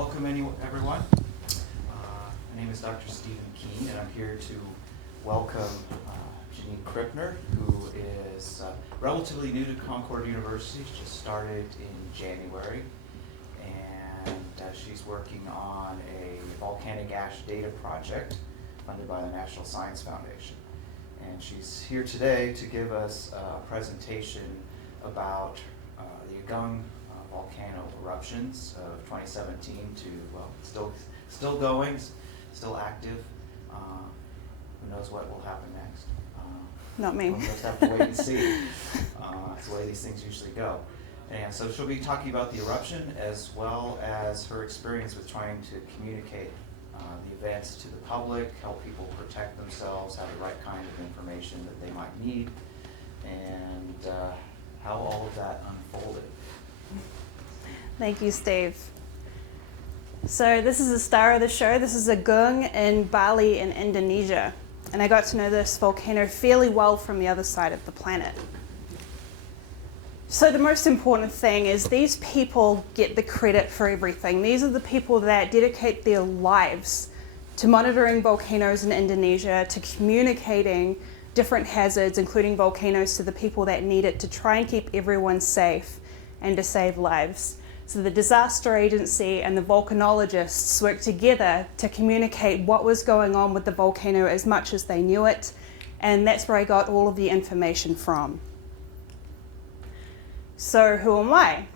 Welcome everyone. My name is Dr. Stephen Keene, and I'm here to welcome Janine Krippner, who is relatively new to Concord University. She just started in January, and she's working on a volcanic ash data project funded by the National Science Foundation. And she's here today to give us a presentation about the Agung Volcano eruptions of 2017 to still going, still active. Who knows what will happen next? Not me. We'll just have to wait and see. That's the way these things usually go. And so she'll be talking about the eruption as well as her experience with trying to communicate the events to the public, help people protect themselves, have the right kind of information that they might need, and how all of that unfolded. Thank you, Steve. So this is the star of the show. This is Agung in Bali in Indonesia. And I got to know this volcano fairly well from the other side of the planet. So the most important thing is these people get the credit for everything. These are the people that dedicate their lives to monitoring volcanoes in Indonesia, to communicating different hazards, including volcanoes, to the people that need it, to try and keep everyone safe and to save lives. So the disaster agency and the volcanologists worked together to communicate what was going on with the volcano as much as they knew it, and that's where I got all of the information from. So who am I?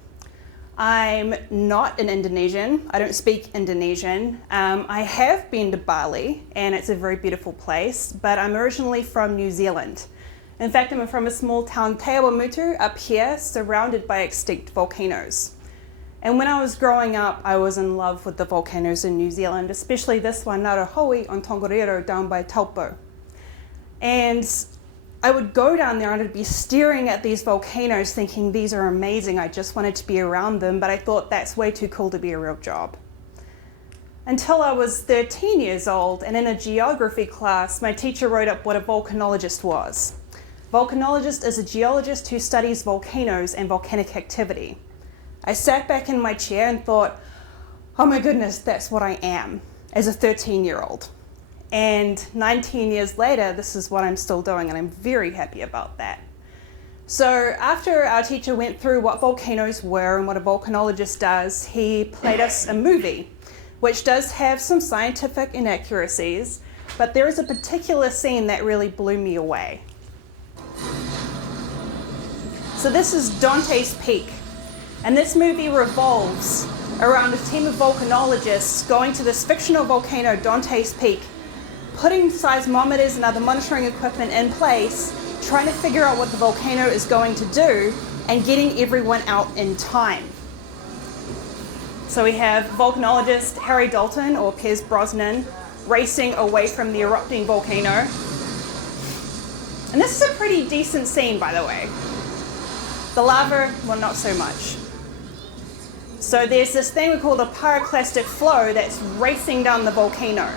I'm not an Indonesian. I don't speak Indonesian. I have been to Bali, and it's a very beautiful place, but I'm originally from New Zealand. In fact, I'm from a small town, Teawamutu, up here, surrounded by extinct volcanoes. And when I was growing up, I was in love with the volcanoes in New Zealand, especially this one, Ngauruhoe on Tongariro, down by Taupo. And I would go down there and I'd be staring at these volcanoes thinking, these are amazing, I just wanted to be around them, but I thought that's way too cool to be a real job. Until I was 13 years old, and in a geography class, my teacher wrote up what a volcanologist was. Volcanologist is a geologist who studies volcanoes and volcanic activity. I sat back in my chair and thought, oh my goodness, that's what I am, as a 13-year-old. And 19 years later, this is what I'm still doing, and I'm very happy about that. So after our teacher went through what volcanoes were and what a volcanologist does, he played us a movie, which does have some scientific inaccuracies, but there is a particular scene that really blew me away. So this is Dante's Peak. And this movie revolves around a team of volcanologists going to this fictional volcano, Dante's Peak, putting seismometers and other monitoring equipment in place, trying to figure out what the volcano is going to do, and getting everyone out in time. So we have volcanologist Harry Dalton, or Piers Brosnan, racing away from the erupting volcano. And this is a pretty decent scene, by the way. The lava, well, not so much. So there's this thing we call the pyroclastic flow that's racing down the volcano.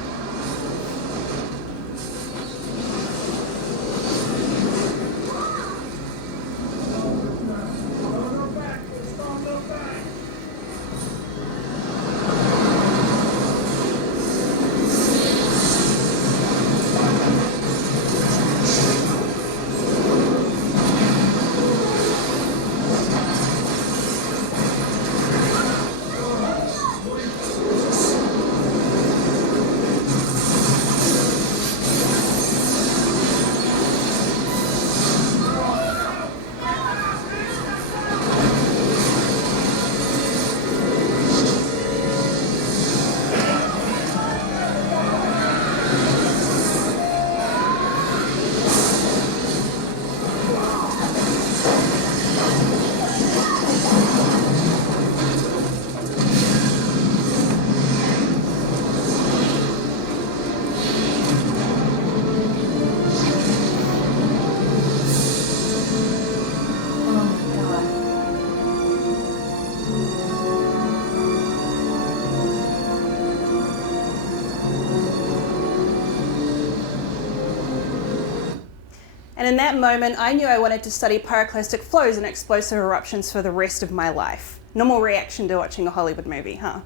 And in that moment, I knew I wanted to study pyroclastic flows and explosive eruptions for the rest of my life. Normal reaction to watching a Hollywood movie, huh?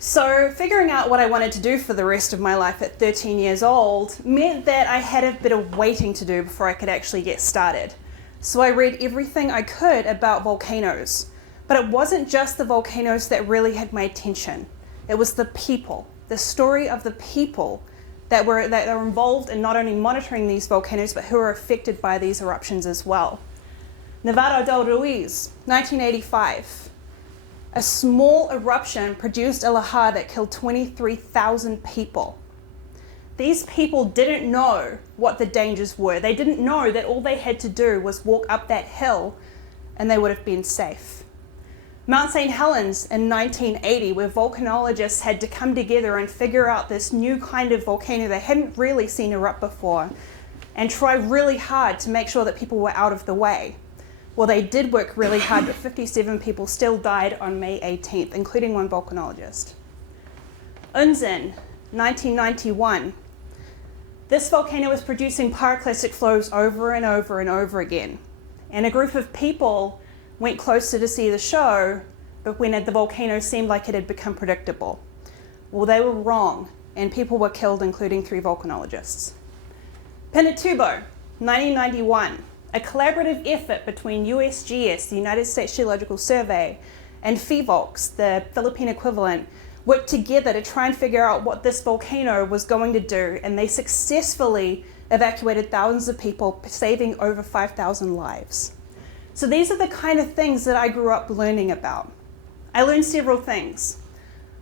So figuring out what I wanted to do for the rest of my life at 13 years old meant that I had a bit of waiting to do before I could actually get started. So I read everything I could about volcanoes. But it wasn't just the volcanoes that really had my attention. It was the people, the story of the people that were involved in not only monitoring these volcanoes, but who were affected by these eruptions as well. Nevado del Ruiz, 1985. A small eruption produced a lahar that killed 23,000 people. These people didn't know what the dangers were. They didn't know that all they had to do was walk up that hill and they would have been safe. Mount St. Helens in 1980, where volcanologists had to come together and figure out this new kind of volcano they hadn't really seen erupt before and try really hard to make sure that people were out of the way. Well, they did work really hard, but 57 people still died on May 18th, including one volcanologist. Unzen, 1991. This volcano was producing pyroclastic flows over and over and over again. And a group of people went closer to see the show, but when the volcano seemed like it had become predictable. Well, they were wrong, and people were killed, including 3 volcanologists. Pinatubo, 1991. A collaborative effort between USGS, the United States Geological Survey, and FIVOLCS, the Philippine equivalent, worked together to try and figure out what this volcano was going to do, and they successfully evacuated thousands of people, saving over 5,000 lives. So these are the kind of things that I grew up learning about. I learned several things.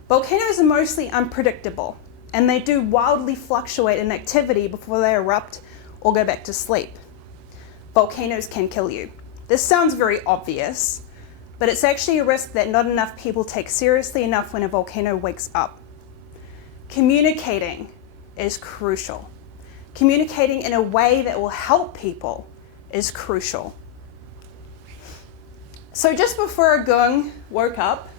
Volcanoes are mostly unpredictable, and they do wildly fluctuate in activity before they erupt or go back to sleep. Volcanoes can kill you. This sounds very obvious, but it's actually a risk that not enough people take seriously enough when a volcano wakes up. Communicating is crucial. Communicating in a way that will help people is crucial. So just before Agung woke up,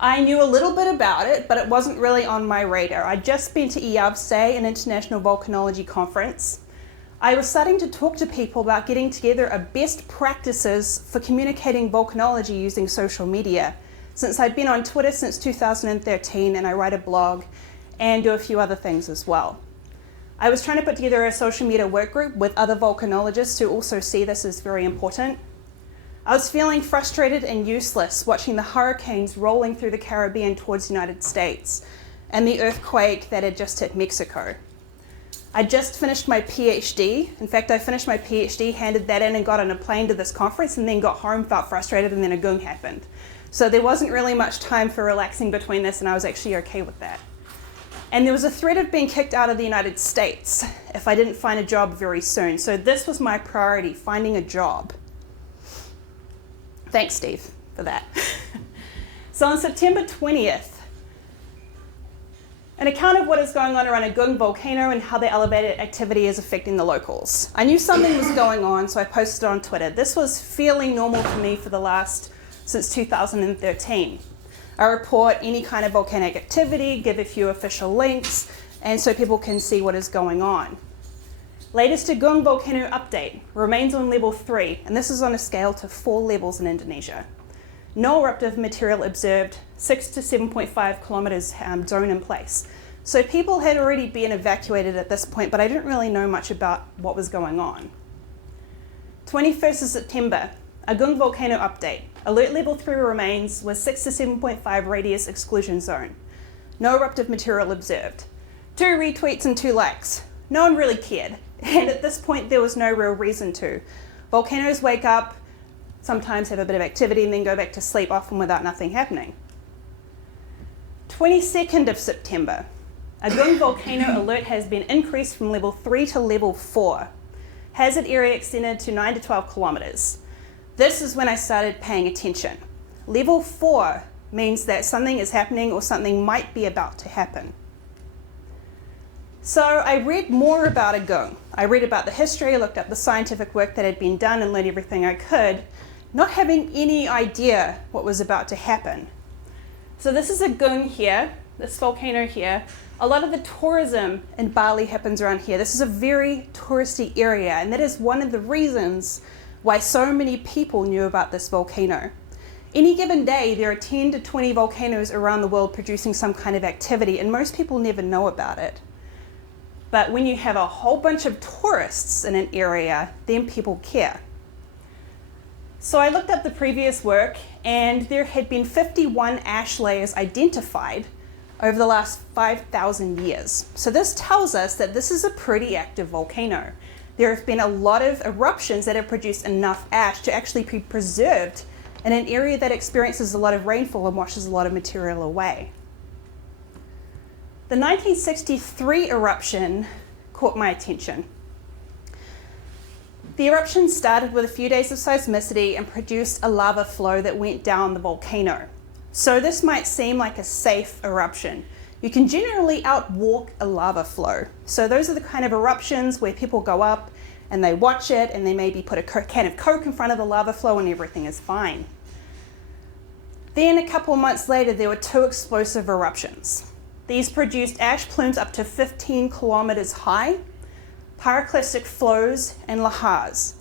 I knew a little bit about it, but it wasn't really on my radar. I'd just been to IAVSE, an international volcanology conference. I was starting to talk to people about getting together a best practices for communicating volcanology using social media, since I'd been on Twitter since 2013 and I write a blog and do a few other things as well. I was trying to put together a social media work group with other volcanologists who also see this as very important. I was feeling frustrated and useless watching the hurricanes rolling through the Caribbean towards the United States and the earthquake that had just hit Mexico. I just finished my PhD. In fact, I finished my PhD, handed that in and got on a plane to this conference and then got home, felt frustrated, and then Agung happened. So there wasn't really much time for relaxing between this, and I was actually okay with that. And there was a threat of being kicked out of the United States if I didn't find a job very soon. So this was my priority, finding a job. Thanks, Steve, for that. So on September 20th, an account of what is going on around Agung volcano and how the elevated activity is affecting the locals. I knew something was going on, so I posted it on Twitter. This was fairly normal for me since 2013. I report any kind of volcanic activity, give a few official links, and so people can see what is going on. Latest Agung volcano update, remains on level 3, and this is on a scale to 4 levels in Indonesia. No eruptive material observed, 6 to 7.5 kilometers zone in place. So people had already been evacuated at this point, but I didn't really know much about what was going on. 21st of September, Agung volcano update. Alert level 3 remains with 6 to 7.5 radius exclusion zone. No eruptive material observed. 2 retweets and 2 likes. No one really cared. And at this point, there was no real reason to. Volcanoes wake up, sometimes have a bit of activity, and then go back to sleep, often without nothing happening. 22nd of September, Agung volcano alert has been increased from level 3 to level 4. Hazard area extended to 9 to 12 kilometers. This is when I started paying attention. Level 4 means that something is happening or something might be about to happen. So I read more about Agung. I read about the history, looked up the scientific work that had been done and learned everything I could, not having any idea what was about to happen. So this is Agung here, this volcano here. A lot of the tourism in Bali happens around here. This is a very touristy area, and that is one of the reasons why so many people knew about this volcano. Any given day, there are 10 to 20 volcanoes around the world producing some kind of activity, and most people never know about it. But when you have a whole bunch of tourists in an area, then people care. So I looked up the previous work, and there had been 51 ash layers identified over the last 5,000 years. So this tells us that this is a pretty active volcano. There have been a lot of eruptions that have produced enough ash to actually be preserved in an area that experiences a lot of rainfall and washes a lot of material away. The 1963 eruption caught my attention. The eruption started with a few days of seismicity and produced a lava flow that went down the volcano. So this might seem like a safe eruption. You can generally outwalk a lava flow. So those are the kind of eruptions where people go up and they watch it, and they maybe put a can of Coke in front of the lava flow and everything is fine. Then a couple of months later, there were two explosive eruptions. These produced ash plumes up to 15 kilometers high, pyroclastic flows, and lahars.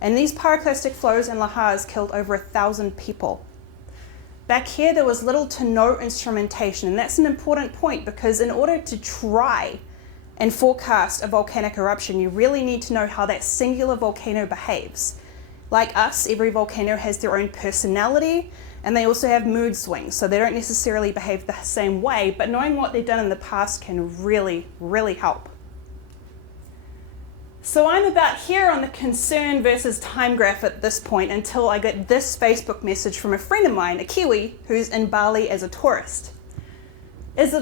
And these pyroclastic flows and lahars killed over 1,000 people. Back here, there was little to no instrumentation, and that's an important point because in order to try and forecast a volcanic eruption, you really need to know how that singular volcano behaves. Like us, every volcano has their own personality, and they also have mood swings, so they don't necessarily behave the same way, but knowing what they've done in the past can really, really help. So I'm about here on the concern versus time graph at this point until I get this Facebook message from a friend of mine, a Kiwi, who's in Bali as a tourist. This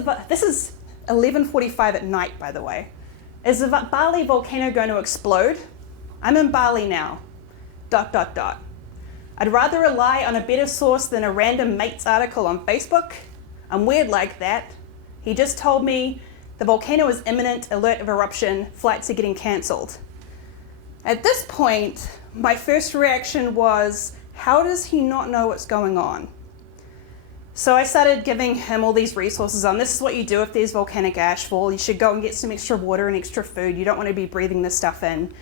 is 11:45 at night, by the way. Is the Bali volcano going to explode? I'm in Bali now. ... I'd rather rely on a better source than a random mate's article on Facebook. I'm weird like that. He just told me the volcano is imminent, alert of eruption, flights are getting cancelled. At this point, my first reaction was, how does he not know what's going on? So I started giving him all these resources on this is what you do if there's volcanic ash fall. You should go and get some extra water and extra food. You don't want to be breathing this stuff in.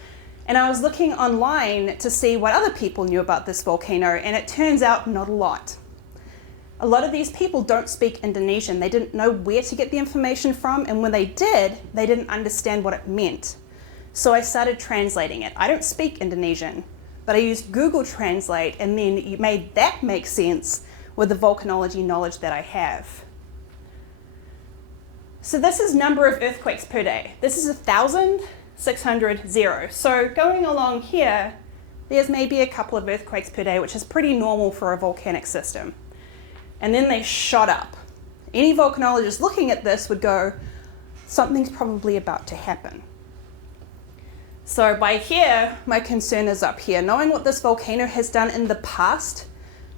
And I was looking online to see what other people knew about this volcano, and it turns out not a lot. A lot of these people don't speak Indonesian. They didn't know where to get the information from, and when they did, they didn't understand what it meant. So I started translating it. I don't speak Indonesian, but I used Google Translate, and then it made that make sense with the volcanology knowledge that I have. So this is number of earthquakes per day. This is 1,600, 0. So going along here, there's maybe a couple of earthquakes per day, which is pretty normal for a volcanic system. And then they shot up. Any volcanologist looking at this would go, something's probably about to happen. So by here, my concern is up here. Knowing what this volcano has done in the past,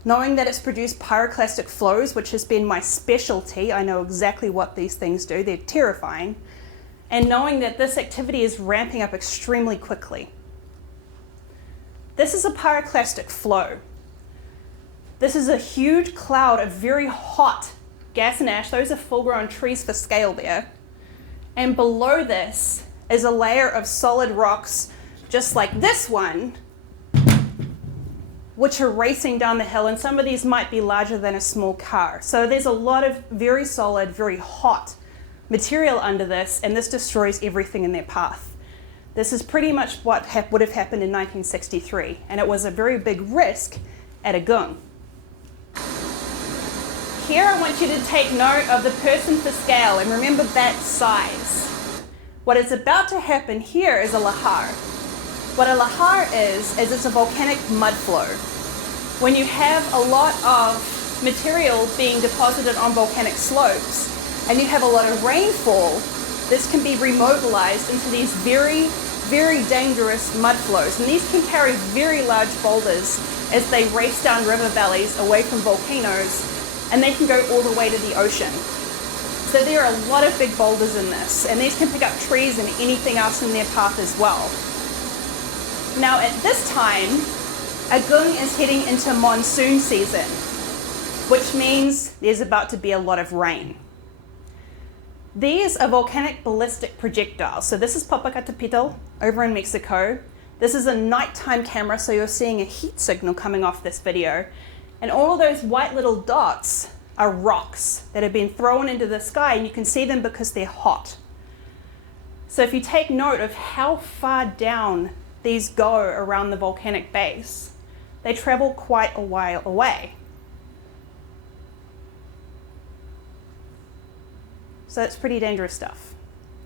knowing that it's produced pyroclastic flows, which has been my specialty, I know exactly what these things do, they're terrifying, and knowing that this activity is ramping up extremely quickly. This is a pyroclastic flow. This is a huge cloud of very hot gas and ash. Those are full-grown trees for scale there. And below this is a layer of solid rocks, just like this one, which are racing down the hill, and some of these might be larger than a small car. So there's a lot of very solid, very hot material under this, and this destroys everything in their path. This is pretty much what would have happened in 1963, and it was a very big risk at Agung. Here I want you to take note of the person for scale, and remember that size. What is about to happen here is a lahar. What a lahar is it's a volcanic mud flow. When you have a lot of material being deposited on volcanic slopes and you have a lot of rainfall, this can be remobilized into these very, very dangerous mud flows. And these can carry very large boulders as they race down river valleys away from volcanoes, and they can go all the way to the ocean. So there are a lot of big boulders in this, and these can pick up trees and anything else in their path as well. Now at this time, Agung is heading into monsoon season, which means there's about to be a lot of rain. These are volcanic ballistic projectiles. So this is Popocatépetl over in Mexico. This is a nighttime camera, so you're seeing a heat signal coming off this video. And all of those white little dots are rocks that have been thrown into the sky, and you can see them because they're hot. So if you take note of how far down these go around the volcanic base, they travel quite a while away. So it's pretty dangerous stuff.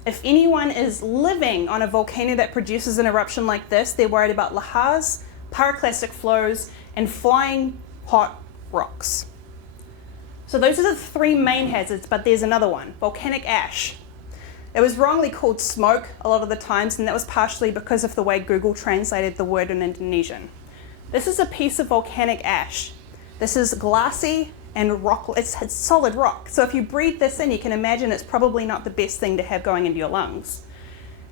If anyone is living on a volcano that produces an eruption like this, they're worried about lahars, pyroclastic flows, and flying hot rocks. So those are the three main hazards, but there's another one, volcanic ash. It was wrongly called smoke a lot of the times, and that was partially because of the way Google translated the word in Indonesian. This is a piece of volcanic ash. This is glassy and rock, it's solid rock. So if you breathe this in, you can imagine it's probably not the best thing to have going into your lungs.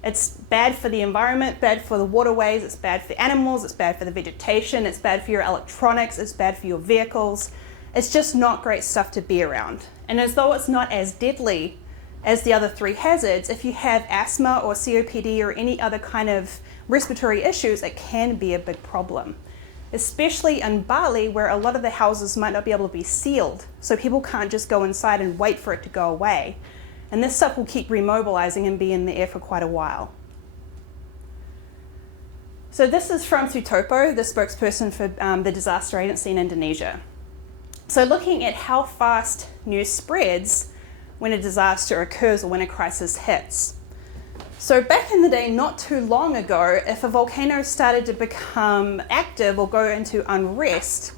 It's bad for the environment, bad for the waterways, it's bad for animals, it's bad for the vegetation, it's bad for your electronics, it's bad for your vehicles. It's just not great stuff to be around. And as though it's not as deadly as the other three hazards, if you have asthma or COPD or any other kind of respiratory issues, it can be a big problem. Especially in Bali, where a lot of the houses might not be able to be sealed, so people can't just go inside and wait for it to go away. And this stuff will keep remobilizing and be in the air for quite a while. So this is from Sutopo, the spokesperson for the disaster agency in Indonesia. So looking at how fast news spreads when a disaster occurs or when a crisis hits. So back in the day, not too long ago, if a volcano started to become active or go into unrest,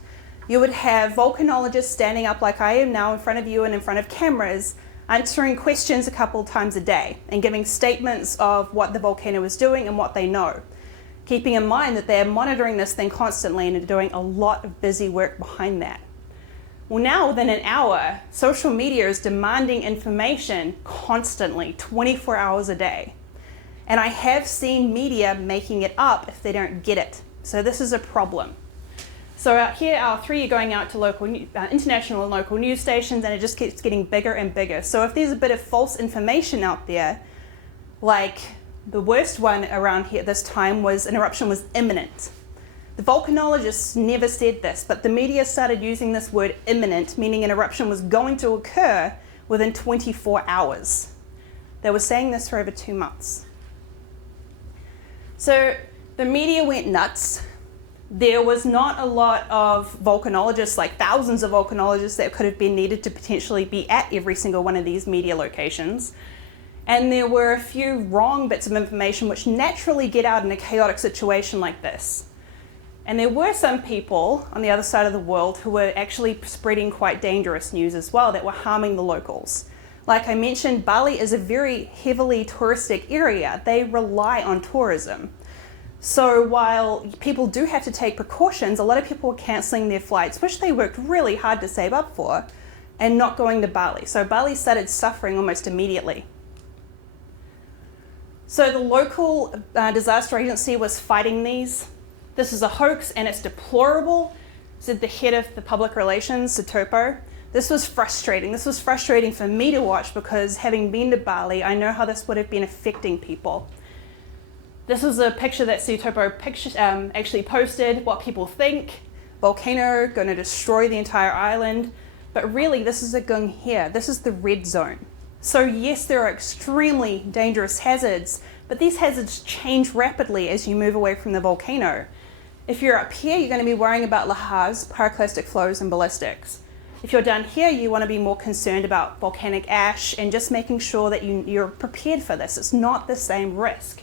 you would have volcanologists standing up like I am now in front of you and in front of cameras, answering questions a couple of times a day and giving statements of what the volcano is doing and what they know. Keeping in mind that they're monitoring this thing constantly and are doing a lot of busy work behind that. Well, now within an hour, social media is demanding information constantly, 24 hours a day. And I have seen media making it up if they don't get it. So this is a problem. So out here, our three are going out to local, international and local news stations, and it just keeps getting bigger and bigger. So if there's a bit of false information out there, like the worst one around here this time was an eruption was imminent. The volcanologists never said this, but the media started using this word imminent, meaning an eruption was going to occur within 24 hours. They were saying this for over 2 months. So the media went nuts. There was not a lot of volcanologists, like thousands of volcanologists that could have been needed to potentially be at every single one of these media locations. And there were a few wrong bits of information which naturally get out in a chaotic situation like this. And there were some people on the other side of the world who were actually spreading quite dangerous news as well that were harming the locals. Like I mentioned, Bali is a very heavily touristic area. They rely on tourism. So while people do have to take precautions, a lot of people were cancelling their flights, which they worked really hard to save up for, and not going to Bali. So Bali started suffering almost immediately. So the local disaster agency was fighting these. This is a hoax and it's deplorable, said the head of the public relations, Sutopo. This was frustrating. This was frustrating for me to watch because having been to Bali, I know how this would have been affecting people. This was a picture that Sutopo actually posted, what people think, volcano going to destroy the entire island. But really, this is Agung here. This is the red zone. So yes, there are extremely dangerous hazards, but these hazards change rapidly as you move away from the volcano. If you're up here, you're going to be worrying about lahars, pyroclastic flows, and ballistics. If you're down here, you want to be more concerned about volcanic ash and just making sure that you're prepared for this. It's not the same risk.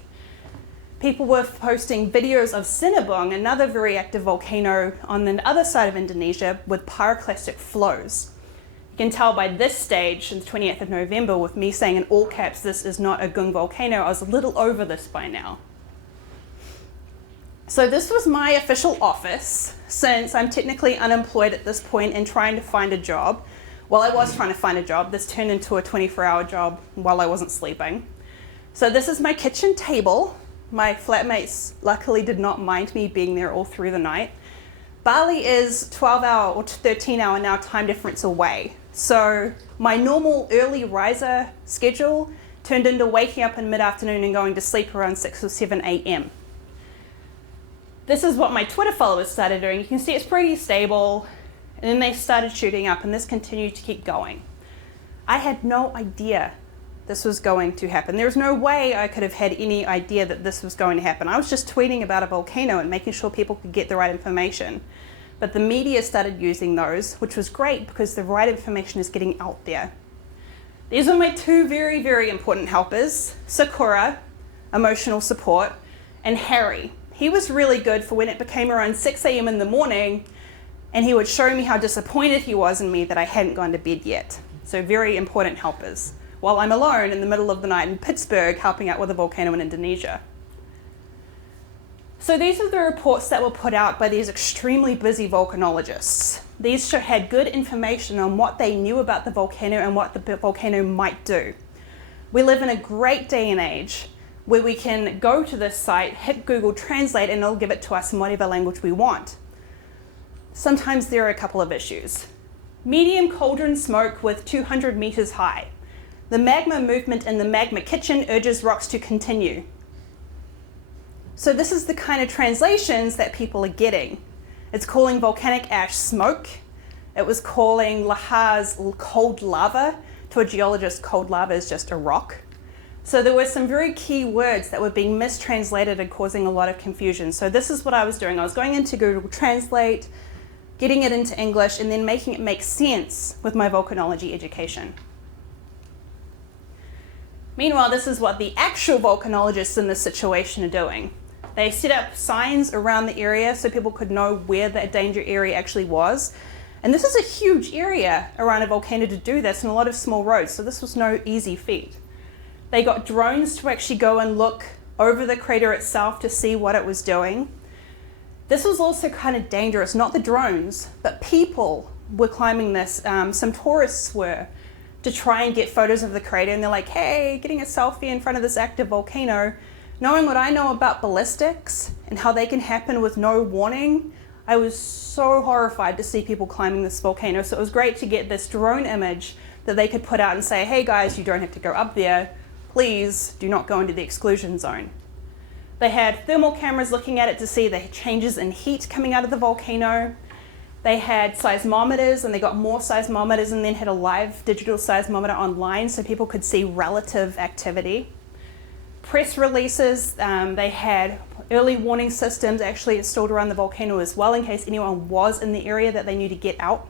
People were posting videos of Sinabung, another very active volcano on the other side of Indonesia, with pyroclastic flows. You can tell by this stage, on the 28th of November, with me saying in all caps, this is not Agung volcano, I was a little over this by now. So this was my official office, since I'm technically unemployed at this point and trying to find a job. Well, I was trying to find a job. This turned into a 24-hour job while I wasn't sleeping. So this is my kitchen table. My flatmates luckily did not mind me being there all through the night. Bali is 12-hour or 13-hour now time difference away. So my normal early riser schedule turned into waking up in mid-afternoon and going to sleep around 6 or 7 a.m. This is what my Twitter followers started doing. You can see it's pretty stable. and then they started shooting up, and this continued to keep going. I had no idea this was going to happen. There was no way I could have had any idea that this was going to happen. I was just tweeting about a volcano and making sure people could get the right information. But the media started using those, which was great because the right information is getting out there. These are my two very, very important helpers, Sakura, emotional support, and Harry. He was really good for when it became around 6 a.m. in the morning, and he would show me how disappointed he was in me that I hadn't gone to bed yet. So very important helpers, while I'm alone in the middle of the night in Pittsburgh helping out with a volcano in Indonesia. So these are the reports that were put out by these extremely busy volcanologists. These had good information on what they knew about the volcano and what the volcano might do. We live in a great day and age where we can go to this site, hit Google Translate, and it'll give it to us in whatever language we want. Sometimes there are a couple of issues. Medium cauldron smoke with 200 meters high. The magma movement in the magma kitchen urges rocks to continue. So this is the kind of translations that people are getting. It's calling volcanic ash smoke. It was calling Lahars cold lava. To a geologist, cold lava is just a rock. So there were some very key words that were being mistranslated and causing a lot of confusion. So this is what I was doing. I was going into Google Translate, getting it into English, and then making it make sense with my volcanology education. Meanwhile, this is what the actual volcanologists in this situation are doing. They set up signs around the area so people could know where that danger area actually was. And this is a huge area around a volcano to do this, and a lot of small roads, so this was no easy feat. They got drones to actually go and look over the crater itself to see what it was doing. This was also kind of dangerous, not the drones, but people were climbing this. Some tourists were, to try and get photos of the crater, and they're like, hey, getting a selfie in front of this active volcano. Knowing what I know about ballistics and how they can happen with no warning, I was so horrified to see people climbing this volcano. So it was great to get this drone image that they could put out and say, hey guys, you don't have to go up there. Please do not go into the exclusion zone. They had thermal cameras looking at it to see the changes in heat coming out of the volcano. They had seismometers, and they got more seismometers, and then had a live digital seismometer online so people could see relative activity. Press releases, they had early warning systems actually installed around the volcano as well in case anyone was in the area that they knew to get out.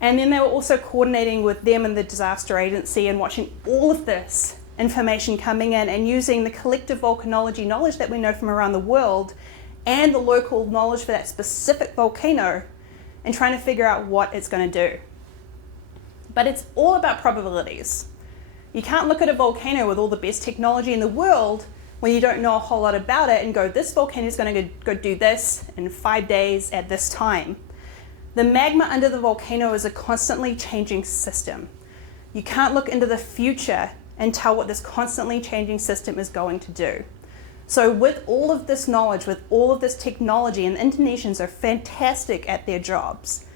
And then they were also coordinating with them and the disaster agency and watching all of this information coming in and using the collective volcanology knowledge that we know from around the world and the local knowledge for that specific volcano and trying to figure out what it's going to do. But it's all about probabilities. You can't look at a volcano with all the best technology in the world when you don't know a whole lot about it and go, this volcano is going to go do this in 5 days at this time. The magma under the volcano is a constantly changing system. You can't look into the future and tell what this constantly changing system is going to do. So with all of this knowledge, with all of this technology, and the Indonesians are fantastic at their jobs,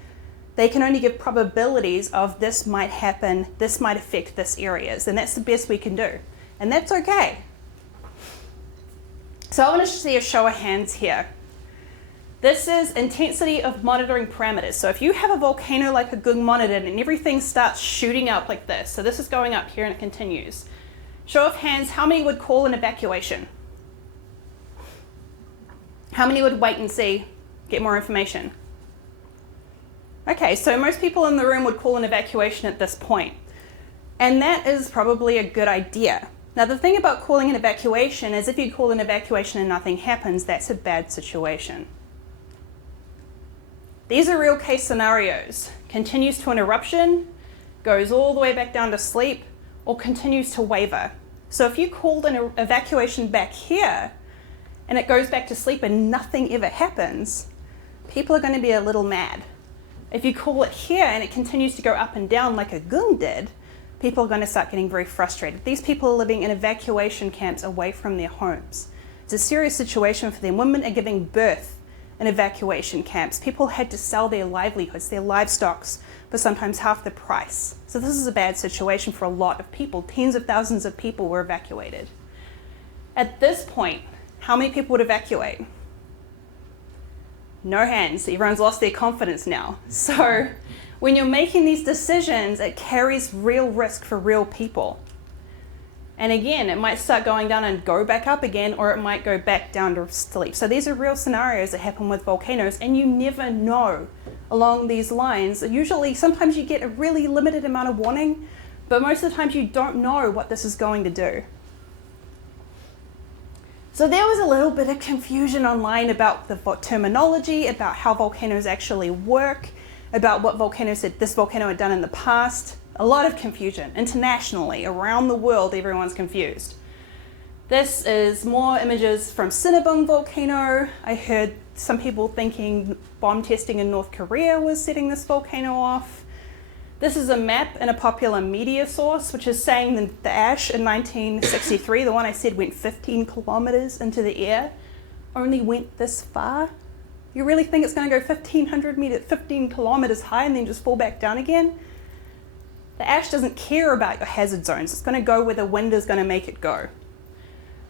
they can only give probabilities of this might happen, this might affect this areas, and that's the best we can do. And that's okay. So I want to see a show of hands here. This is intensity of monitoring parameters. So if you have a volcano like Agung monitored and everything starts shooting up like this, so this is going up here and it continues. Show of hands, how many would call an evacuation? How many would wait and see, get more information? Okay, so most people in the room would call an evacuation at this point. And that is probably a good idea. Now the thing about calling an evacuation is if you call an evacuation and nothing happens, that's a bad situation. These are real case scenarios. Continues to an eruption, goes all the way back down to sleep, or continues to waver. So if you called an evacuation back here, and it goes back to sleep and nothing ever happens, people are going to be a little mad. If you call it here and it continues to go up and down like Agung did, people are going to start getting very frustrated. These people are living in evacuation camps away from their homes. It's a serious situation for them. Women are giving birth in evacuation camps. People had to sell their livelihoods, their livestock, for sometimes half the price. So this is a bad situation for a lot of people. Tens of thousands of people were evacuated. At this point, how many people would evacuate? No hands. Everyone's lost their confidence now. So when you're making these decisions, it carries real risk for real people. And again, it might start going down and go back up again, or it might go back down to sleep. So these are real scenarios that happen with volcanoes, and you never know along these lines. Usually, sometimes you get a really limited amount of warning, but most of the times you don't know what this is going to do. So there was a little bit of confusion online about the terminology, about how volcanoes actually work, about what this volcano had done in the past. A lot of confusion internationally, around the world, everyone's confused. This is more images from Cinnabung volcano. I heard some people thinking bomb testing in North Korea was setting this volcano off. This is a map and a popular media source, which is saying that the ash in 1963, the one I said went 15 kilometers into the air, only went this far. You really think it's going to go 15 kilometers high and then just fall back down again? The ash doesn't care about your hazard zones. It's going to go where the wind is going to make it go.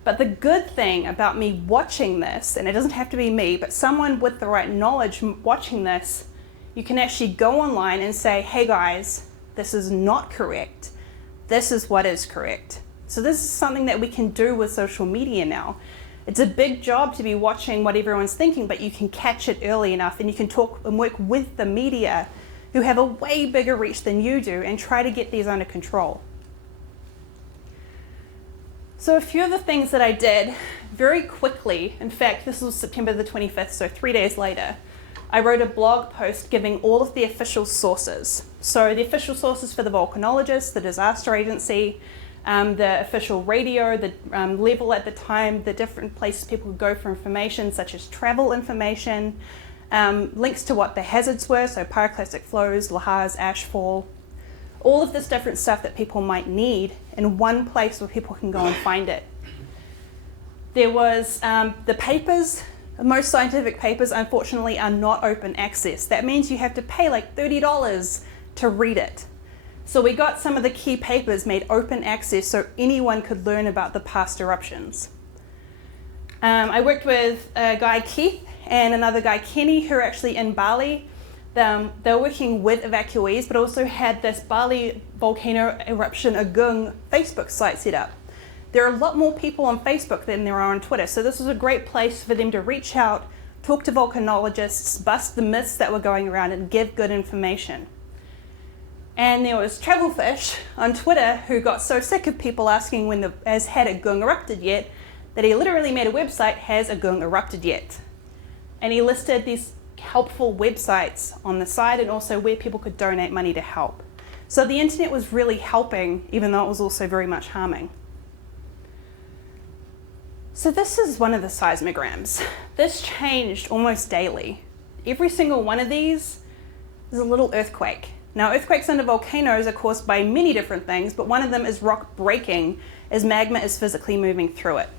But the good thing about me watching this, and it doesn't have to be me, but someone with the right knowledge watching this, you can actually go online and say, hey guys, this is not correct. This is what is correct. So this is something that we can do with social media now. It's a big job to be watching what everyone's thinking, but you can catch it early enough, and you can talk and work with the media who have a way bigger reach than you do and try to get these under control. So a few of the things that I did very quickly, in fact, this was September the 25th, so 3 days later, I wrote a blog post giving all of the official sources. So the official sources for the volcanologists, the disaster agency, the official radio, the level at the time, the different places people could go for information, such as travel information, links to what the hazards were, so pyroclastic flows, Lahars, ashfall, all of this different stuff that people might need in one place where people can go and find it. There was the papers. Most scientific papers, unfortunately, are not open access. That means you have to pay like $30 to read it. So we got some of the key papers made open access so anyone could learn about the past eruptions. I worked with a guy, Keith, and another guy, Kenny, who are actually in Bali. They're working with evacuees, but also had this Bali volcano eruption Agung Facebook site set up. There are a lot more people on Facebook than there are on Twitter, so this was a great place for them to reach out, talk to volcanologists, bust the myths that were going around, and give good information. And there was Travelfish on Twitter who got so sick of people asking when has Agung erupted yet, that he literally made a website, has Agung erupted yet? And he listed these helpful websites on the side and also where people could donate money to help. So the internet was really helping, even though it was also very much harming. So this is one of the seismograms. This changed almost daily. Every single one of these is a little earthquake. Now, earthquakes under volcanoes are caused by many different things, but one of them is rock breaking as magma is physically moving through it.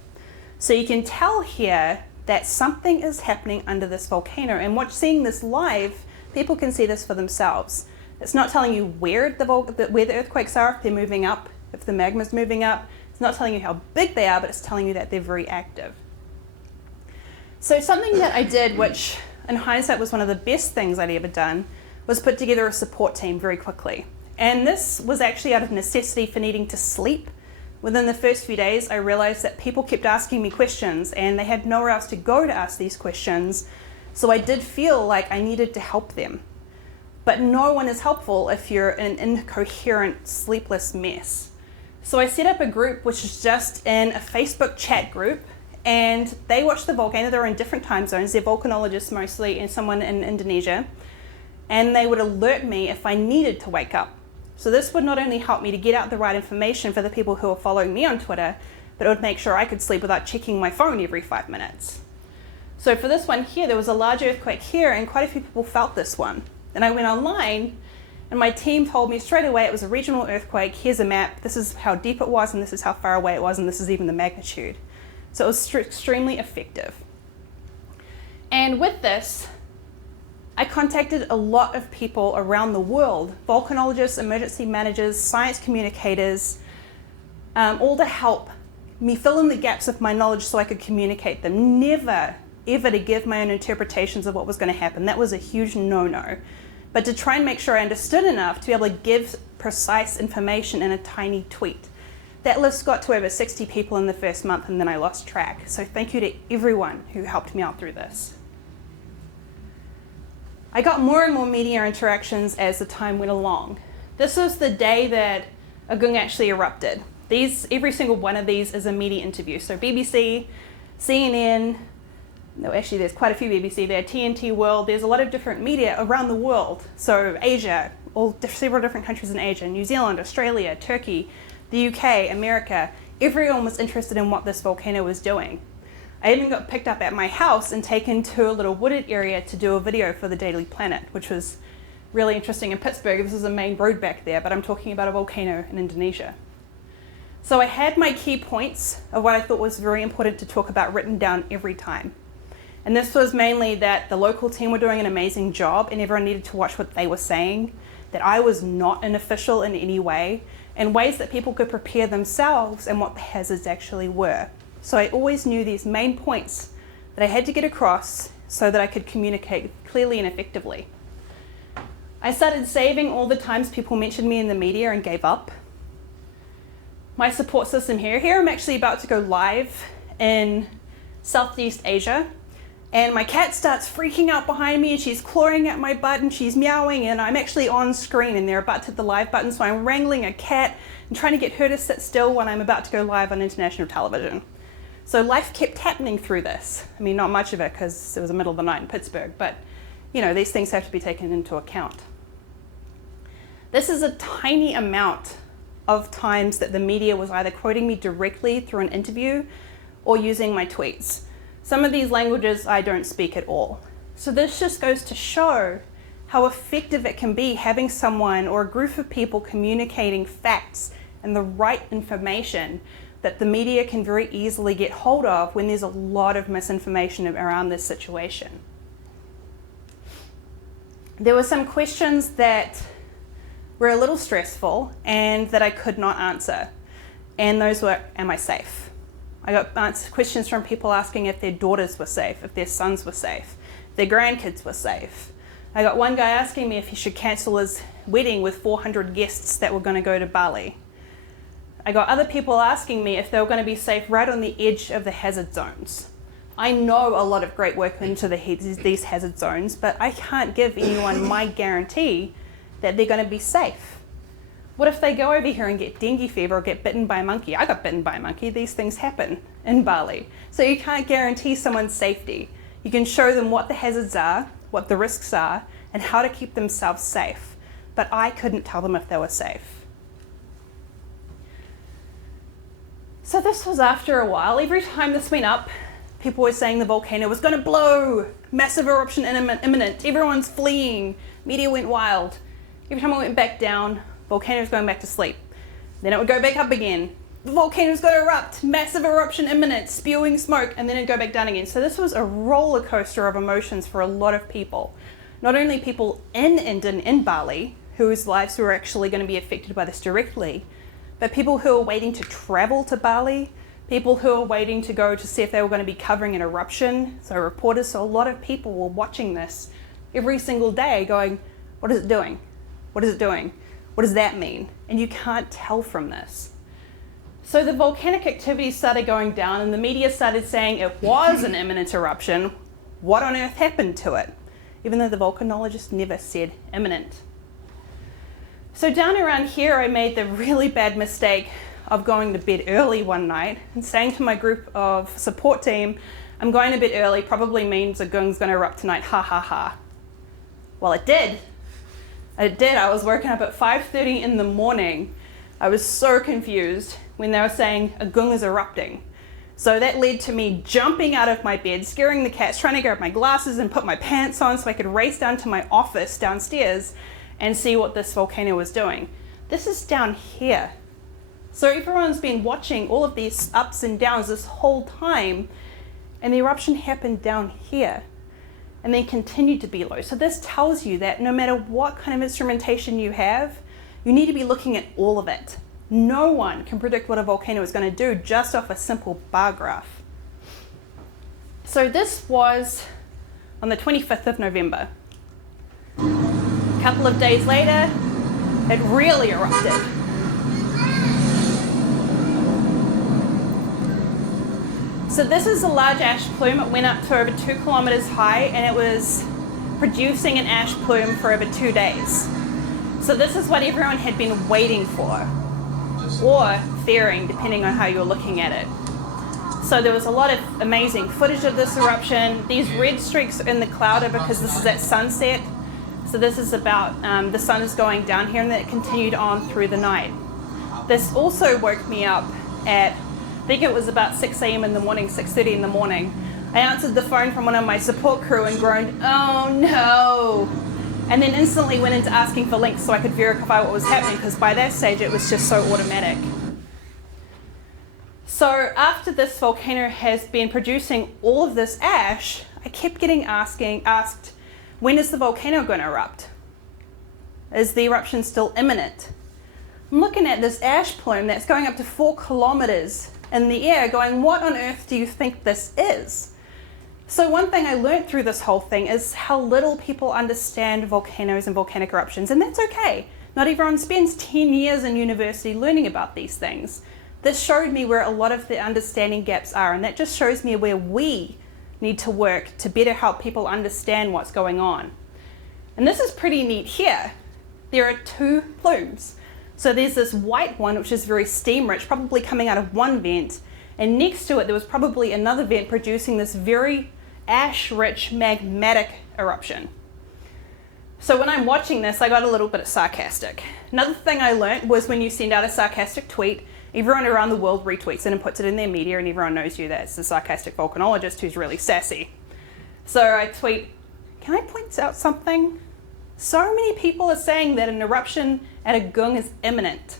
So you can tell here that something is happening under this volcano, and seeing this live, people can see this for themselves. It's not telling you where the earthquakes are, if they're moving up, if the magma's moving up. It's not telling you how big they are, but it's telling you that they're very active. So something that I did, which in hindsight was one of the best things I'd ever done, was put together a support team very quickly. And this was actually out of necessity for needing to sleep. Within the first few days, I realized that people kept asking me questions and they had nowhere else to go to ask these questions. So I did feel like I needed to help them. But no one is helpful if you're an incoherent, sleepless mess. So I set up a group which is just in a Facebook chat group, and they watch the volcano. They're in different time zones. They're volcanologists mostly and someone in Indonesia. And they would alert me if I needed to wake up. So this would not only help me to get out the right information for the people who are following me on Twitter, but it would make sure I could sleep without checking my phone every 5 minutes. So for this one here, there was a large earthquake here, and quite a few people felt this one. And I went online, and my team told me straight away it was a regional earthquake. Here's a map. This is how deep it was, and this is how far away it was, and this is even the magnitude. So it was extremely effective. And with this, I contacted a lot of people around the world, volcanologists, emergency managers, science communicators, all to help me fill in the gaps of my knowledge so I could communicate them. Never ever to give my own interpretations of what was going to happen. That was a huge no-no. But to try and make sure I understood enough to be able to give precise information in a tiny tweet. That list got to over 60 people in the first month, and then I lost track. So thank you to everyone who helped me out through this. I got more and more media interactions as the time went along. This was the day that Agung actually erupted. Every single one of these is a media interview. So BBC, CNN, no, actually there's quite a few BBC there, TNT World, there's a lot of different media around the world. So Asia, several different countries in Asia, New Zealand, Australia, Turkey, the UK, America. Everyone was interested in what this volcano was doing. I even got picked up at my house and taken to a little wooded area to do a video for the Daily Planet, which was really interesting in Pittsburgh. This is a main road back there, but I'm talking about a volcano in Indonesia. So I had my key points of what I thought was very important to talk about written down every time. And this was mainly that the local team were doing an amazing job and everyone needed to watch what they were saying, that I was not an official in any way, and ways that people could prepare themselves and what the hazards actually were. So I always knew these main points that I had to get across so that I could communicate clearly and effectively. I started saving all the times people mentioned me in the media and gave up. My support system here I'm actually about to go live in Southeast Asia, and my cat starts freaking out behind me and she's clawing at my butt and she's meowing, and I'm actually on screen and they're about to hit the live button, so I'm wrangling a cat and trying to get her to sit still when I'm about to go live on international television. So life kept happening through this. I mean, not much of it because it was the middle of the night in Pittsburgh, but you know, these things have to be taken into account. This is a tiny amount of times that the media was either quoting me directly through an interview or using my tweets. Some of these languages I don't speak at all. So this just goes to show how effective it can be having someone or a group of people communicating facts and the right information that the media can very easily get hold of when there's a lot of misinformation around this situation. There were some questions that were a little stressful and that I could not answer. And those were, am I safe? I got questions from people asking if their daughters were safe, if their sons were safe, if their grandkids were safe. I got one guy asking me if he should cancel his wedding with 400 guests that were going to go to Bali. I got other people asking me if they were going to be safe right on the edge of the hazard zones. I know a lot of great work into these hazard zones, but I can't give anyone my guarantee that they're going to be safe. What if they go over here and get dengue fever or get bitten by a monkey? I got bitten by a monkey. These things happen in Bali. So you can't guarantee someone's safety. You can show them what the hazards are, what the risks are, and how to keep themselves safe. But I couldn't tell them if they were safe. So this was after a while. Every time this went up, people were saying the volcano was going to blow, massive eruption imminent, everyone's fleeing, media went wild. Every time I went back down, volcano's going back to sleep. Then it would go back up again. The volcano's going to erupt, massive eruption imminent, spewing smoke, and then it'd go back down again. So this was a roller coaster of emotions for a lot of people. Not only people in Bali, whose lives were actually going to be affected by this directly, but people who are waiting to travel to Bali, people who are waiting to go to see if they were going to be covering an eruption, so reporters, so a lot of people were watching this every single day going, what is it doing? What is it doing? What does that mean? And you can't tell from this. So the volcanic activity started going down and the media started saying it was an imminent eruption. What on earth happened to it? Even though the volcanologist never said imminent. So down around here, I made the really bad mistake of going to bed early one night and saying to my group of support team, I'm going to bed early, probably means Agung's going to erupt tonight, ha ha ha. Well, it did. It did. I was woken up at 5:30 in the morning. I was so confused when they were saying Agung is erupting. So that led to me jumping out of my bed, scaring the cats, trying to grab my glasses and put my pants on so I could race down to my office downstairs and see what this volcano was doing. This is down here. So everyone's been watching all of these ups and downs this whole time, and the eruption happened down here and then continued to be low. So this tells you that no matter what kind of instrumentation you have, you need to be looking at all of it. No one can predict what a volcano is going to do just off a simple bar graph. So this was on the 25th of November. A couple of days later, it really erupted. So this is a large ash plume. It went up to over 2 kilometers high, and it was producing an ash plume for over 2 days. So this is what everyone had been waiting for, or fearing, depending on how you're looking at it. So there was a lot of amazing footage of this eruption. These red streaks in the cloud are because this is at sunset. So this is about the sun is going down here, and then it continued on through the night. This also woke me up at, I think it was about 6 a.m. in the morning, 6:30 in the morning. I answered the phone from one of my support crew and groaned, "Oh no!" And then instantly went into asking for links so I could verify what was happening, because by that stage it was just so automatic. So after this volcano has been producing all of this ash, I kept getting asked, when is the volcano going to erupt? Is the eruption still imminent? I'm looking at this ash plume that's going up to 4 kilometers in the air going, what on earth do you think this is? So one thing I learned through this whole thing is how little people understand volcanoes and volcanic eruptions, and that's okay. Not everyone spends 10 years in university learning about these things. This showed me where a lot of the understanding gaps are, and that just shows me where we need to work to better help people understand what's going on. And this is pretty neat here. There are 2 plumes. So there's this white one, which is very steam rich, probably coming out of one vent, and next to it there was probably another vent producing this very ash rich magmatic eruption. So when I'm watching this, I got a little bit sarcastic. Another thing I learned was when you send out a sarcastic tweet, everyone around the world retweets it and puts it in their media, and everyone knows you that's the sarcastic volcanologist who's really sassy. So I tweet, can I point out something? So many people are saying that an eruption at Agung is imminent.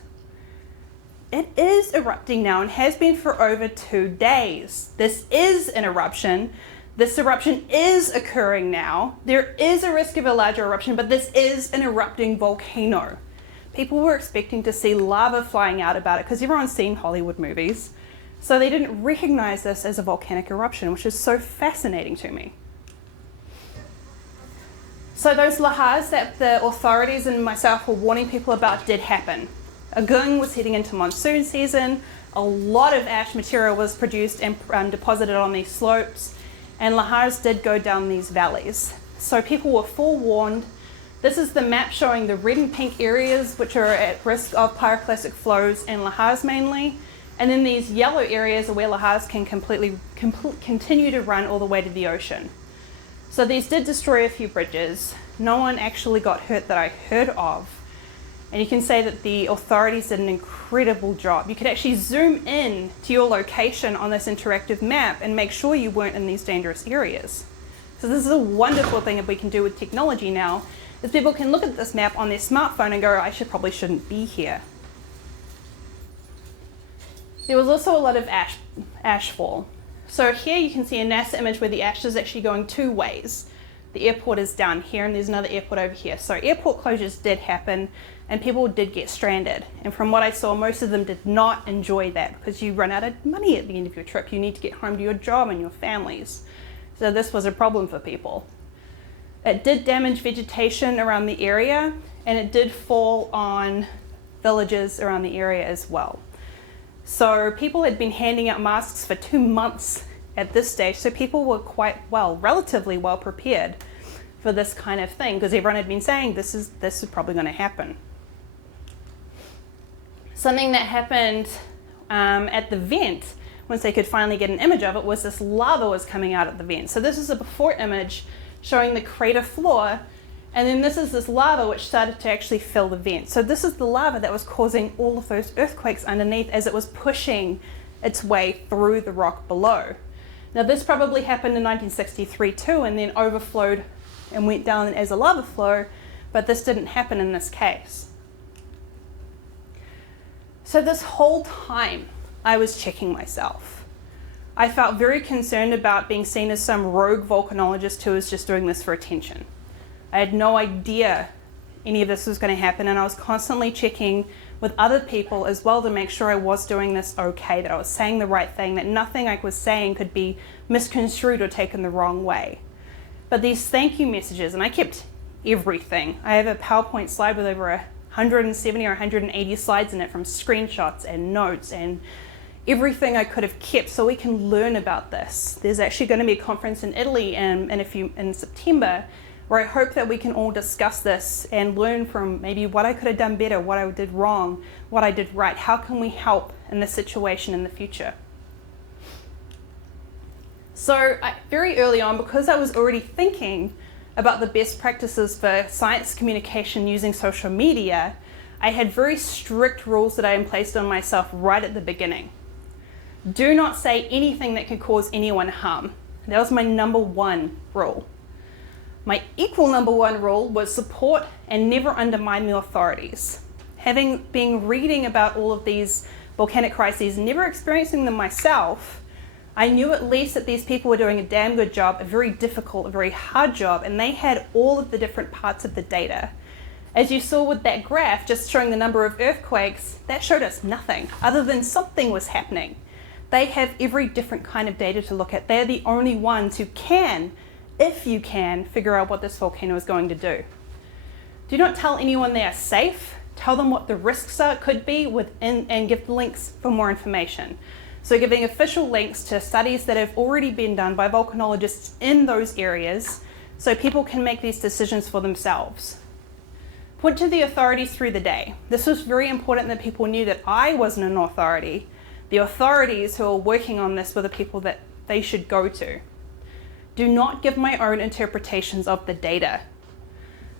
It is erupting now and has been for over 2 days. This is an eruption. This eruption is occurring now. There is a risk of a larger eruption, but this is an erupting volcano. People were expecting to see lava flying out about it because everyone's seen Hollywood movies. So they didn't recognize this as a volcanic eruption, which is so fascinating to me. So those lahars that the authorities and myself were warning people about did happen. Agung was heading into monsoon season. A lot of ash material was produced and deposited on these slopes, and lahars did go down these valleys. So people were forewarned. This is the map showing the red and pink areas which are at risk of pyroclastic flows and lahars mainly. And then these yellow areas are where lahars can continue to run all the way to the ocean. So these did destroy a few bridges. No one actually got hurt that I heard of. And you can say that the authorities did an incredible job. You could actually zoom in to your location on this interactive map and make sure you weren't in these dangerous areas. So this is a wonderful thing that we can do with technology now, is people can look at this map on their smartphone and go, I shouldn't be here. There was also a lot of ashfall. So here you can see a NASA image where the ash is actually going 2 ways. The airport is down here and there's another airport over here. So airport closures did happen and people did get stranded. And from what I saw, most of them did not enjoy that because you run out of money at the end of your trip. You need to get home to your job and your families. So this was a problem for people. It did damage vegetation around the area, and it did fall on villages around the area as well. So people had been handing out masks for 2 months at this stage, so people were relatively well prepared for this kind of thing, because everyone had been saying this is probably going to happen. Something that happened at the vent, once they could finally get an image of it, was this lava was coming out at the vent. So this is a before image showing the crater floor, and then this is this lava which started to actually fill the vent. So this is the lava that was causing all of those earthquakes underneath as it was pushing its way through the rock below. Now this probably happened in 1963 too, and then overflowed and went down as a lava flow, but this didn't happen in this case. So this whole time I was checking myself. I felt very concerned about being seen as some rogue volcanologist who was just doing this for attention. I had no idea any of this was going to happen, and I was constantly checking with other people as well to make sure I was doing this okay, that I was saying the right thing, that nothing I was saying could be misconstrued or taken the wrong way. But these thank you messages, and I kept everything. I have a PowerPoint slide with over 170 or 180 slides in it, from screenshots and notes and everything I could have kept so we can learn about this. There's actually going to be a conference in Italy in September, where I hope that we can all discuss this and learn from maybe what I could have done better, what I did wrong, what I did right. How can we help in this situation in the future? So very early on, because I was already thinking about the best practices for science communication using social media, I had very strict rules that I placed on myself right at the beginning. Do not say anything that could cause anyone harm. That was my number one rule. My equal number one rule was support and never undermine the authorities. Having been reading about all of these volcanic crises, never experiencing them myself, I knew at least that these people were doing a damn good job, a very difficult, a very hard job, and they had all of the different parts of the data. As you saw with that graph, just showing the number of earthquakes, that showed us nothing other than something was happening. They have every different kind of data to look at. They're the only ones who can, if you can, figure out what this volcano is going to do. Do not tell anyone they are safe. Tell them what the risks could be and give the links for more information. So giving official links to studies that have already been done by volcanologists in those areas so people can make these decisions for themselves. Point to the authorities through the day. This was very important that people knew that I wasn't an authority. The authorities who are working on this were the people that they should go to. Do not give my own interpretations of the data.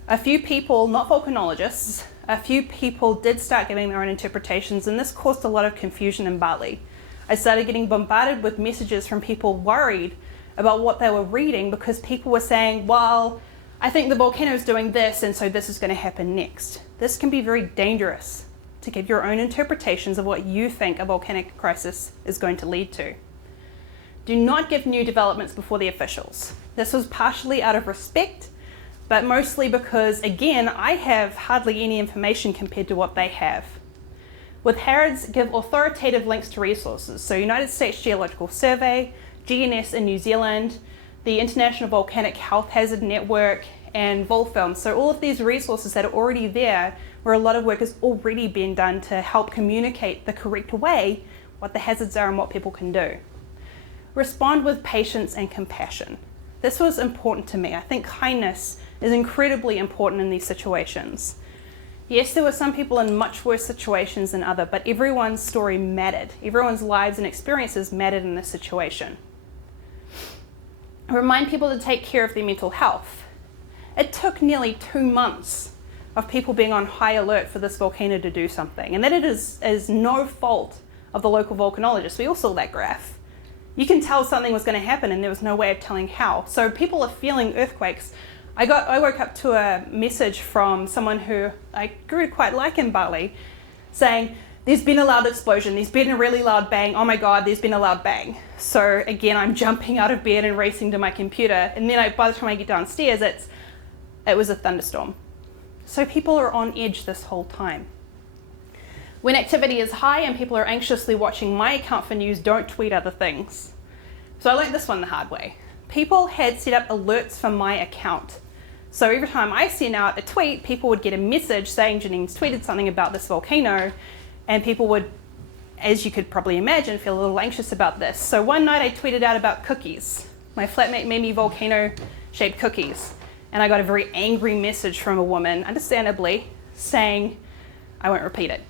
A few people, not volcanologists, a few people did start giving their own interpretations, and this caused a lot of confusion in Bali. I started getting bombarded with messages from people worried about what they were reading because people were saying, well, I think the volcano is doing this, and so this is going to happen next. This can be very dangerous to give your own interpretations of what you think a volcanic crisis is going to lead to. Do not give new developments before the officials. This was partially out of respect, but mostly because, again, I have hardly any information compared to what they have. With HARADS, give authoritative links to resources. So United States Geological Survey, GNS in New Zealand, the International Volcanic Health Hazard Network, and Volfilm. So all of these resources that are already there, where a lot of work has already been done to help communicate the correct way what the hazards are and what people can do. Respond with patience and compassion. This was important to me. I think kindness is incredibly important in these situations. Yes, there were some people in much worse situations than others, but everyone's story mattered. Everyone's lives and experiences mattered in this situation. Remind people to take care of their mental health. It took nearly 2 months of people being on high alert for this volcano to do something, and that it is no fault of the local volcanologists. We all saw that graph. You can tell something was going to happen and there was no way of telling how. So people are feeling earthquakes. I woke up to a message from someone who I grew to quite like in Bali saying, there's been a loud explosion, there's been a really loud bang, oh my God, there's been a loud bang. So again, I'm jumping out of bed and racing to my computer, and then by the time I get downstairs, it was a thunderstorm. So people are on edge this whole time. When activity is high and people are anxiously watching my account for news, don't tweet other things. So I learned this one the hard way. People had set up alerts for my account. So every time I sent out a tweet, people would get a message saying Janine's tweeted something about this volcano, and people would, as you could probably imagine, feel a little anxious about this. So one night I tweeted out about cookies. My flatmate made me volcano-shaped cookies, and I got a very angry message from a woman, understandably, saying, I won't repeat it.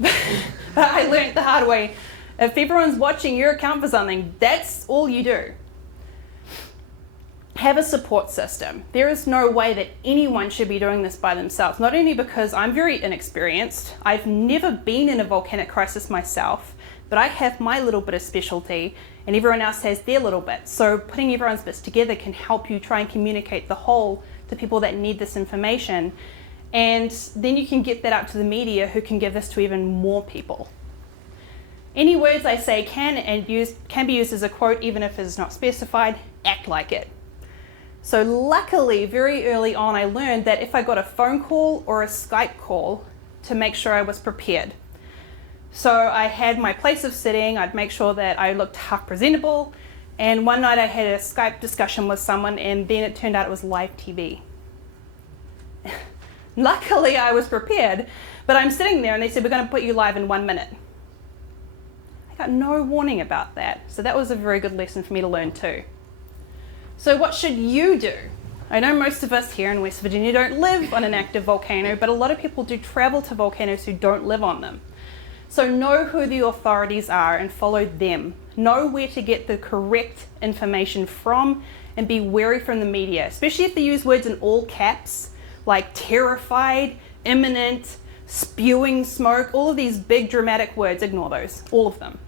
But I learned the hard way. If everyone's watching your account for something, that's all you do. Have a support system. There is no way that anyone should be doing this by themselves, not only because I'm very inexperienced, I've never been in a volcanic crisis myself, but I have my little bit of specialty and everyone else has their little bit. So putting everyone's bits together can help you try and communicate the whole to people that need this information. And then you can get that out to the media who can give this to even more people. Any words I say can be used as a quote, even if it is not specified. Act like it. So luckily, very early on, I learned that if I got a phone call or a Skype call, to make sure I was prepared. So I had my place of sitting, I'd make sure that I looked half presentable, and one night I had a Skype discussion with someone, and then it turned out it was live TV. Luckily, I was prepared, but I'm sitting there and they said, we're going to put you live in 1 minute. I got no warning about that, so that was a very good lesson for me to learn too. So what should you do? I know most of us here in West Virginia don't live on an active volcano, but a lot of people do travel to volcanoes who don't live on them. So know who the authorities are and follow them. Know where to get the correct information from and be wary from the media, especially if they use words in all caps like terrified, imminent, spewing smoke, all of these big dramatic words. Ignore those, all of them.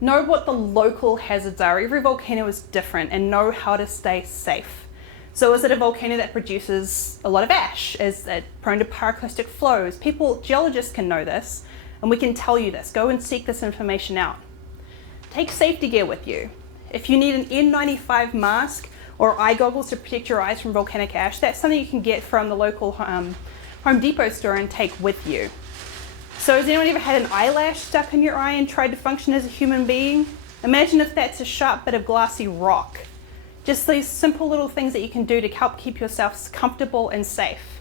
Know what the local hazards are. Every volcano is different, and know how to stay safe. So is it a volcano that produces a lot of ash? Is it prone to pyroclastic flows? Geologists can know this, and we can tell you this. Go and seek this information out. Take safety gear with you. If you need an N95 mask or eye goggles to protect your eyes from volcanic ash, that's something you can get from the local Home Depot store and take with you. So has anyone ever had an eyelash stuck in your eye and tried to function as a human being? Imagine if that's a sharp bit of glassy rock. Just these simple little things that you can do to help keep yourself comfortable and safe.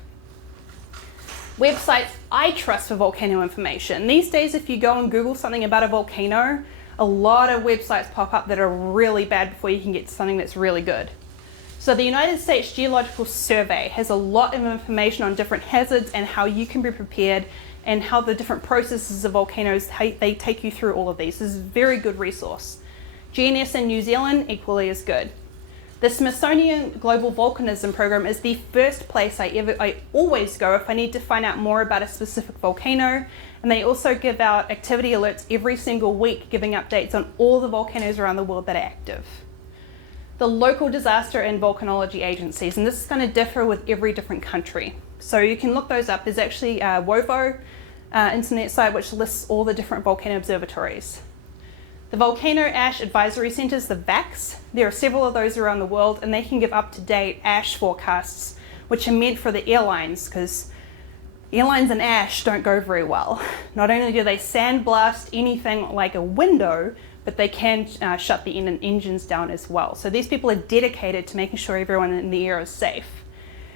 Websites I trust for volcano information. These days, if you go and Google something about a volcano, a lot of websites pop up that are really bad before you can get to something that's really good. So the United States Geological Survey has a lot of information on different hazards and how you can be prepared, and how the different processes of volcanoes, how they take you through all of these. This is a very good resource. GNS in New Zealand, equally as good. The Smithsonian Global Volcanism Program is the first place I always go if I need to find out more about a specific volcano, and they also give out activity alerts every single week, giving updates on all the volcanoes around the world that are active. The local disaster and volcanology agencies, and this is going to differ with every different country. So you can look those up. There's actually a WOVO internet site which lists all the different volcano observatories. The Volcano Ash Advisory Centers, the VACs, there are several of those around the world, and they can give up-to-date ash forecasts, which are meant for the airlines, because airlines and ash don't go very well. Not only do they sandblast anything like a window, but they can shut the engines down as well. So these people are dedicated to making sure everyone in the air is safe.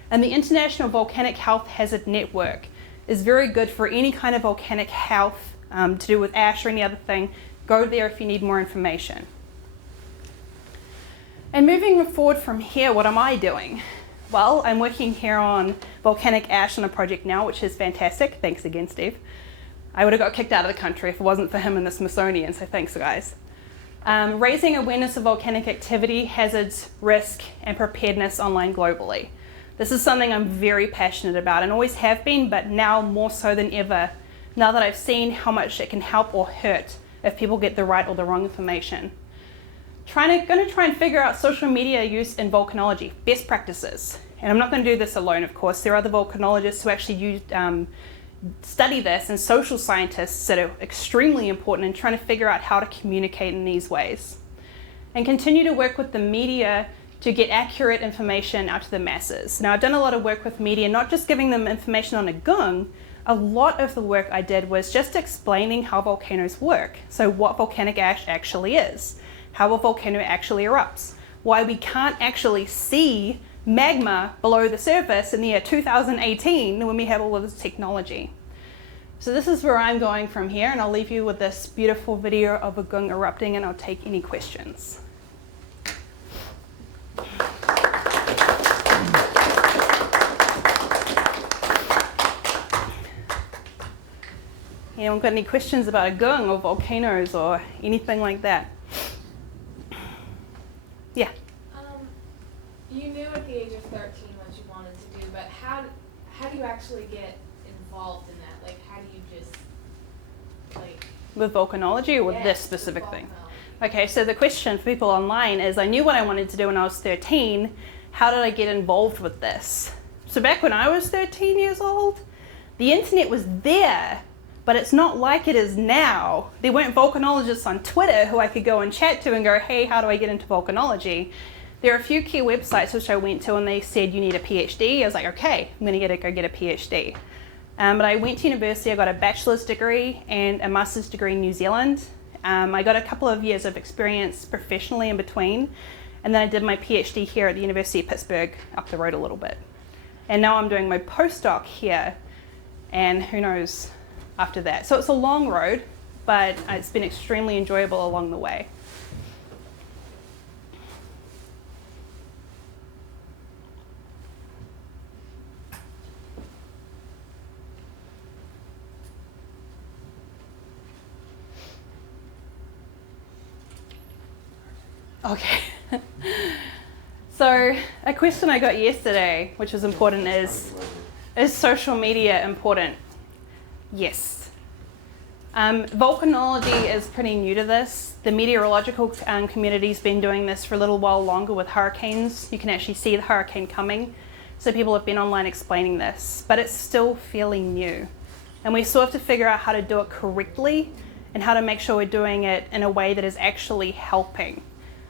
And the International Volcanic Health Hazard Network is very good for any kind of volcanic health to do with ash or any other thing. Go there if you need more information. And moving forward from here, what am I doing? Well, I'm working here on volcanic ash on a project now, which is fantastic. Thanks again, Steve. I would have got kicked out of the country if it wasn't for him and the Smithsonian, so thanks, guys. Raising awareness of volcanic activity, hazards, risk, and preparedness online globally. This is something I'm very passionate about and always have been, but now more so than ever, now that I've seen how much it can help or hurt if people get the right or the wrong information. Going to try and figure out social media use in volcanology, best practices. And I'm not going to do this alone, of course. There are other volcanologists who actually study this, and social scientists that are extremely important in trying to figure out how to communicate in these ways. And continue to work with the media to get accurate information out to the masses. Now, I've done a lot of work with media, not just giving them information on Agung. A lot of the work I did was just explaining how volcanoes work. So what volcanic ash actually is, how a volcano actually erupts, why we can't actually see magma below the surface in the year 2018 when we have all of this technology. So this is where I'm going from here, and I'll leave you with this beautiful video of Agung erupting, and I'll take any questions. Anyone got any questions about Agung or volcanoes or anything like that? Yeah. You knew at the age of 13 what you wanted to do, but how do you actually get involved in that? Like, how do you just, like... With volcanology or with this specific thing? Okay, so the question for people online is, I knew what I wanted to do when I was 13. How did I get involved with this? So back when I was 13 years old, the internet was there, but it's not like it is now. There weren't volcanologists on Twitter who I could go and chat to and go, hey, how do I get into volcanology? There are a few key websites which I went to and they said you need a PhD. I was like, okay, I'm going to go get a PhD. But I went to university, I got a bachelor's degree and a master's degree in New Zealand. I got a couple of years of experience professionally in between, and then I did my PhD here at the University of Pittsburgh, up the road a little bit. And now I'm doing my postdoc here, and who knows after that. So it's a long road, but it's been extremely enjoyable along the way. Okay. So a question I got yesterday, which was important, is social media important? Yes. Volcanology is pretty new to this. The meteorological community's been doing this for a little while longer with hurricanes. You can actually see the hurricane coming. So people have been online explaining this, but it's still fairly new. And we still have to figure out how to do it correctly and how to make sure we're doing it in a way that is actually helping.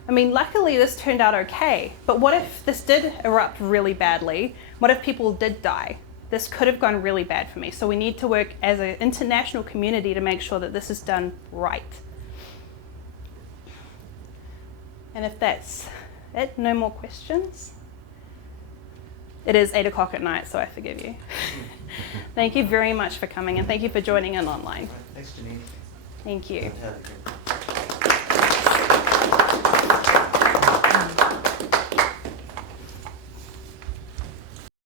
I mean, luckily this turned out okay, but what if this did erupt really badly? What if people did die? This could have gone really bad for me. So we need to work as an international community to make sure that this is done right. And if that's it, no more questions? It is 8 o'clock at night, so I forgive you. Thank you very much for coming, and thank you for joining in online. Thanks, Janine. Thank you. Good to have you here.